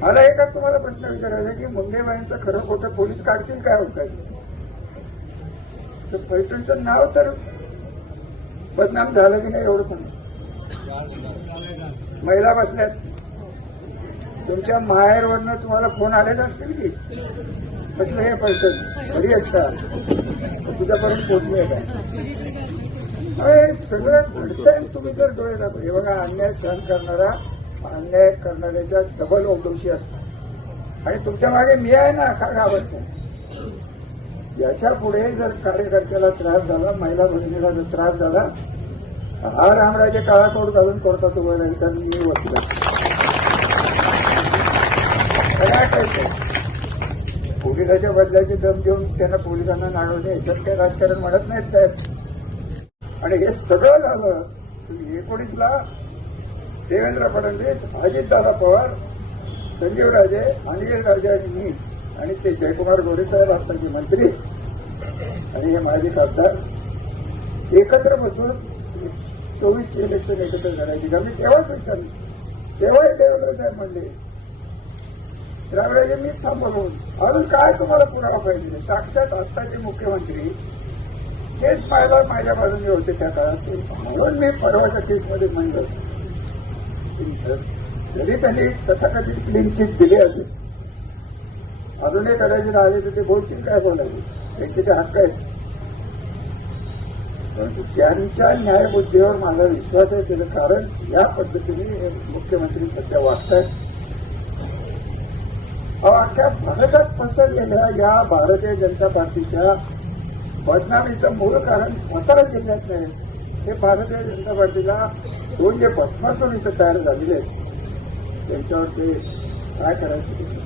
मला एकच तुम्हाला प्रश्न विचारायचा की मुंडेबाईंचं खरं खोटं पोलीस काढतील काय होत तर पैठणचं नाव तर बदनाम झालं की नाही एवढं सांगा. महिला बसल्यात, तुमच्या माहेरवरनं तुम्हाला फोन आलेले असतील की बसलं हे पैठण घरी अच्छा तुझ्यापर्यंत पोहोचले काय सगळं घडतंय. तुम्ही जर डोळे दाखव हे बघा, अन्याय सहन करणारा अन्याय करणाऱ्याच्या डबल दोषी असतात आणि तुमच्या मागे मी आहे ना का घाबरत नाही. याच्या पुढे जर कार्यकर्त्याला त्रास झाला, महिला भगिनीला जर त्रास झाला, हा रामराजे काळा कोट घालून कोर्टात उभं राहील तर मी वकील काय करायचं. पोलिसाच्या बदल्याची दम देऊन त्यांना पोलिसांना नाडवणे याच्यात काही राजकारण म्हणत नाहीत साहेब. आणि हे सगळं झालं 19ला देवेंद्र फडणवीस, अजितदादा पवार, संजीव राजे, अनिल राजे आणि मी आणि ते जयकुमार गोरे साहेब आत्ताचे मंत्री आणि हे माजी खासदार एकत्र बसून 24ची इलेक्शन एकत्र करायची का मी तेव्हाच विचारली. तेव्हाही देवेंद्र साहेब म्हणले रामराजे मी थांबवून अजून काय तुम्हाला पुरावा पाहिजे. साक्षात आत्ताचे मुख्यमंत्री केस पाहायला माझ्या बाजूने होते त्या काळात, म्हणून मी परवाच्या केसमध्ये म्हणलं जरी त्यांनी तथाकथित क्लीन चिट दिली असेल, अजूनही कदाचित आले तर ते बोलतील काय बोलायचे, त्यांचे ते हक्क आहेत. परंतु त्यांच्या न्यायबुद्धीवर माझा विश्वास आहे. त्याचं कारण या पद्धतीने मुख्यमंत्री सध्या वागतायत. अख्ख्या भारतात पसरलेल्या या भारतीय जनता पार्टीच्या बदनामीचं मूळ कारण सातारा जिल्ह्यात नाही. हे भारतीय जनता पार्टीला दोन जे भस्मासून इथं तयार झालेले आहेत त्यांच्यावर ते काय करायचं.